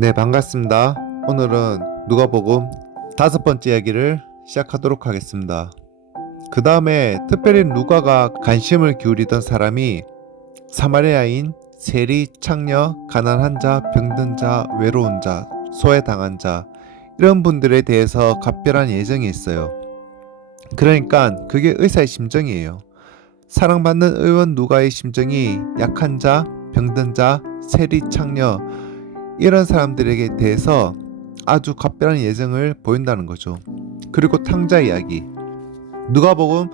네, 반갑습니다. 오늘은 누가복음 5번째 이야기를 시작하도록 하겠습니다. 그 다음에 특별히 누가가 관심을 기울이던 사람이 사마리아인, 세리, 창녀, 가난한 자, 병든 자, 외로운 자, 소외당한 자 이런 분들에 대해서 각별한 예정이 있어요. 그러니까 그게 의사의 심정이에요. 사랑받는 의원 누가의 심정이 약한 자, 병든 자, 세리, 창녀 이런 사람들에게 대해서 아주 각별한 예정을 보인다는 거죠. 그리고 탕자 이야기. 누가복음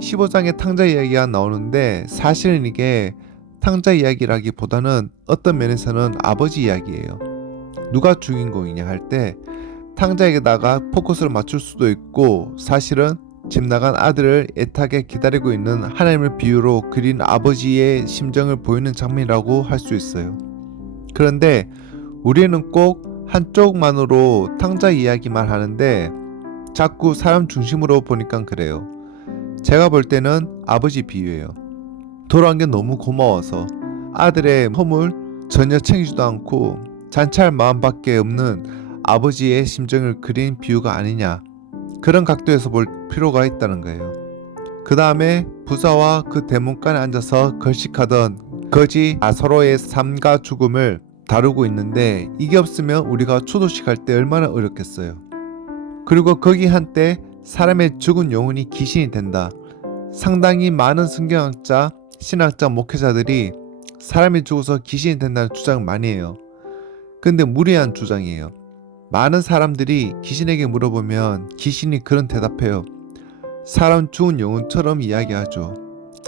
15장에 탕자 이야기가 나오는데 사실은 이게 탕자 이야기라기보다는 어떤 면에서는 아버지 이야기예요. 누가 주인공이냐 할 때 탕자에게다가 포커스를 맞출 수도 있고 사실은 집 나간 아들을 애타게 기다리고 있는 하나님을 비유로 그린 아버지의 심정을 보이는 장면이라고 할 수 있어요. 그런데 우리는 꼭 한쪽만으로 탕자 이야기만 하는데 자꾸 사람 중심으로 보니까 그래요. 제가 볼 때는 아버지 비유예요. 돌아온 게 너무 고마워서 아들의 허물 전혀 챙기지도 않고 잔치할 마음밖에 없는 아버지의 심정을 그린 비유가 아니냐, 그런 각도에서 볼 필요가 있다는 거예요. 그 다음에 부자와 그 대문간에 앉아서 걸식하던 거지 아서로의 삶과 죽음을 다루고 있는데 이게 없으면 우리가 추도식 할 때 얼마나 어렵겠어요. 그리고 거기 한때 사람의 죽은 영혼이 귀신이 된다. 상당히 많은 성경학자, 신학자, 목회자들이 사람이 죽어서 귀신이 된다는 주장을 많이 해요. 근데 무리한 주장이에요. 많은 사람들이 귀신에게 물어보면 귀신이 그런 대답해요. 사람 죽은 영혼처럼 이야기하죠.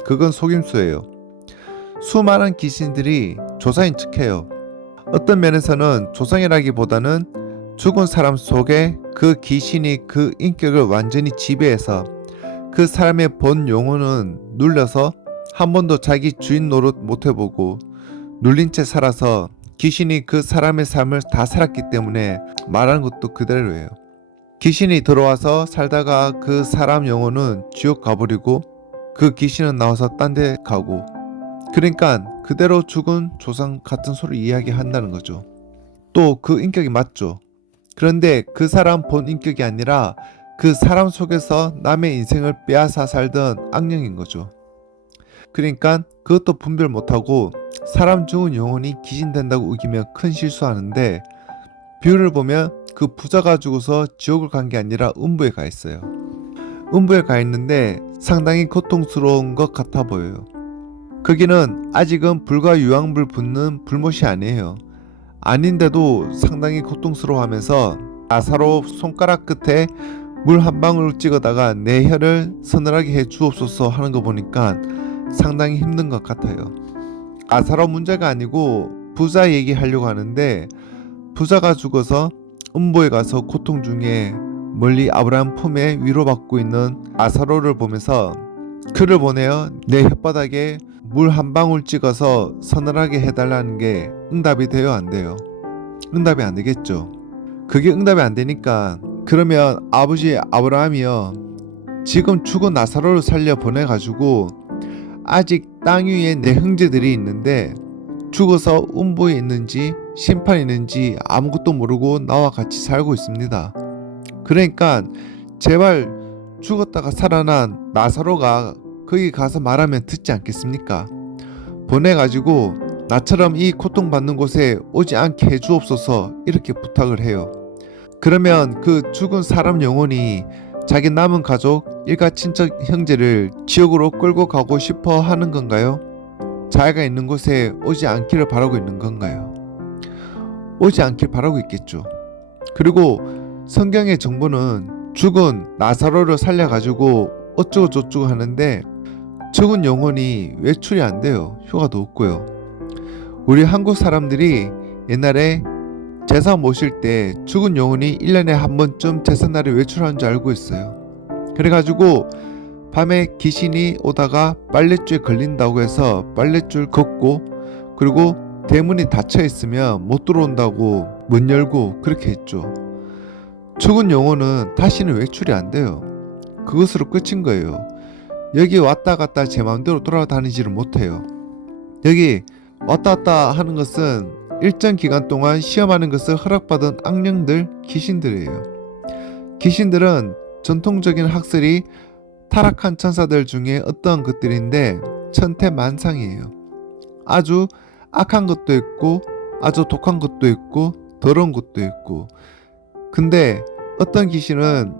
그건 속임수예요. 수많은 귀신들이 조사인 척해요. 어떤 면에서는 조상이라기보다는 죽은 사람 속에 그 귀신이 그 인격을 완전히 지배해서 그 사람의 본 영혼은 눌려서 한 번도 자기 주인 노릇 못 해보고 눌린 채 살아서 귀신이 그 사람의 삶을 다 살았기 때문에 말하는 것도 그대로예요. 귀신이 들어와서 살다가 그 사람 영혼은 지옥 가버리고 그 귀신은 나와서 딴 데 가고, 그러니까 그대로 죽은 조상 같은 소리 이야기한다는 거죠. 또 그 인격이 맞죠. 그런데 그 사람 본 인격이 아니라 그 사람 속에서 남의 인생을 빼앗아 살던 악령인 거죠. 그러니까 그것도 분별 못하고 사람 죽은 영혼이 귀신 된다고 우기면 큰 실수하는데, 비유를 보면 그 부자가 죽어서 지옥을 간 게 아니라 음부에 가 있어요. 음부에 가 있는데 상당히 고통스러운 것 같아 보여요. 거기는 아직은 불과 유황불 붙는 불못이 아니에요. 아닌데도 상당히 고통스러워하면서 아사로 손가락 끝에 물 한 방울 찍어다가 내 혀를 서늘하게 해 주옵소서 하는 거 보니까 상당히 힘든 것 같아요. 아사로 문제가 아니고 부자 얘기하려고 하는데, 부자가 죽어서 음부에 가서 고통 중에 멀리 아브라함 품에 위로받고 있는 아사로를 보면서 그를 보내어 내 혓바닥에 물 한 방울 찍어서 서늘하게 해달라는 게 응답이 돼요, 안 돼요? 응답이 안 되겠죠. 그게 응답이 안 되니까 그러면 아버지 아브라함이요, 지금 죽은 나사로를 살려 보내가지고 아직 땅 위에 내 형제들이 있는데 죽어서 음부에 있는지 심판이 있는지 아무것도 모르고 나와 같이 살고 있습니다. 그러니까 제발 죽었다가 살아난 나사로가 거기 가서 말하면 듣지 않겠습니까? 보내가지고 나처럼 이 고통받는 곳에 오지 않게 해주옵소서 이렇게 부탁을 해요. 그러면 그 죽은 사람 영혼이 자기 남은 가족, 일가 친척 형제를 지옥으로 끌고 가고 싶어 하는 건가요? 자기가 있는 곳에 오지 않기를 바라고 있는 건가요? 오지 않길 바라고 있겠죠. 그리고 성경의 정보는 죽은 나사로를 살려가지고 어쩌고 저쩌고 하는데 죽은 영혼이 외출이 안 돼요. 휴가도 없고요. 우리 한국 사람들이 옛날에 제사 모실 때 죽은 영혼이 1년에 한 번쯤 제삿날에 외출하는 줄 알고 있어요. 그래가지고 밤에 귀신이 오다가 빨랫줄에 걸린다고 해서 빨랫줄 걷고, 그리고 대문이 닫혀 있으면 못 들어온다고 문 열고 그렇게 했죠. 죽은 영혼은 다시는 외출이 안 돼요. 그것으로 끝인 거예요. 여기 왔다 갔다 제 마음대로 돌아다니지를 못해요. 여기 왔다 갔다 하는 것은 일정 기간 동안 시험하는 것을 허락받은 악령들, 귀신들이에요. 귀신들은 전통적인 학설이 타락한 천사들 중에 어떤 것들인데 천태만상이에요. 아주 악한 것도 있고 아주 독한 것도 있고 더러운 것도 있고, 근데 어떤 귀신은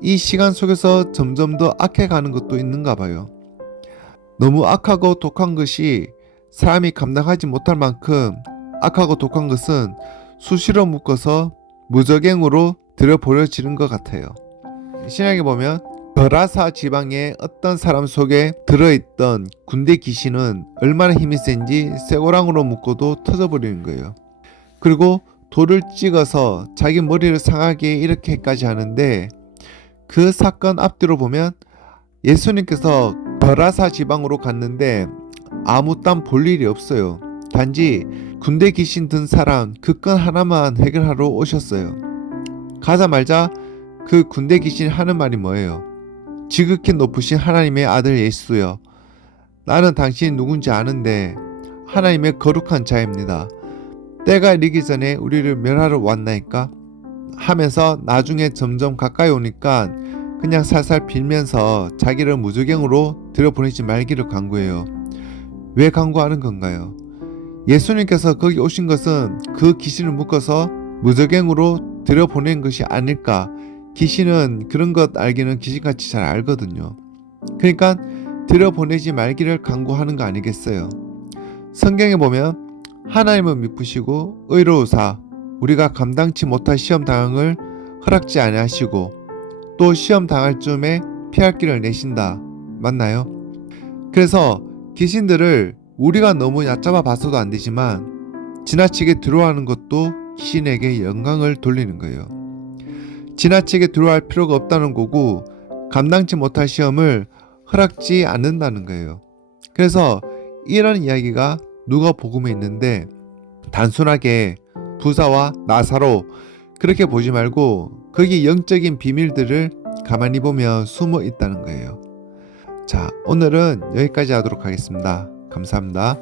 이 시간 속에서 점점 더 악해가는 것도 있는가 봐요. 너무 악하고 독한 것이 사람이 감당하지 못할 만큼 악하고 독한 것은 수시로 묶어서 무적행으로 들여보려지는 것 같아요. 신약에 보면 버라사 지방의 어떤 사람 속에 들어있던 군대 귀신은 얼마나 힘이 센지 쇠고랑으로 묶어도 터져버리는 거예요. 그리고 돌을 찍어서 자기 머리를 상하게 이렇게까지 하는데, 그 사건 앞뒤로 보면 예수님께서 버라사 지방으로 갔는데 아무 딴 볼 일이 없어요. 단지 군대 귀신 든 사람 그 건 하나만 해결하러 오셨어요. 가자마자 그 군대 귀신 하는 말이 뭐예요? 지극히 높으신 하나님의 아들 예수여, 나는 당신이 누군지 아는데 하나님의 거룩한 자입니다. 때가 이르기 전에 우리를 멸하러 왔나이까? 하면서 나중에 점점 가까이 오니까 그냥 살살 빌면서 자기를 무적행으로 들여보내지 말기를 간구해요. 왜 간구하는 건가요? 예수님께서 거기 오신 것은 그 귀신을 묶어서 무적행으로 들여보낸 것이 아닐까. 귀신은 그런 것 알기는 귀신같이 잘 알거든요. 그러니까 들여보내지 말기를 간구하는 거 아니겠어요? 성경에 보면 하나님은 미쁘시고 의로우사 우리가 감당치 못할 시험 당함을 허락지 아니하시고 또 시험 당할 쯤에 피할 길을 내신다. 맞나요? 그래서 귀신들을 우리가 너무 얕잡아 봐서도 안 되지만 지나치게 두려워하는 것도 귀신에게 영광을 돌리는 거예요. 지나치게 두려워할 필요가 없다는 거고 감당치 못할 시험을 허락지 않는다는 거예요. 그래서 이런 이야기가 누가복음에 있는데 단순하게 부사와 나사로 그렇게 보지 말고 거기 영적인 비밀들을 가만히 보면 숨어 있다는 거예요. 자, 오늘은 여기까지 하도록 하겠습니다. 감사합니다.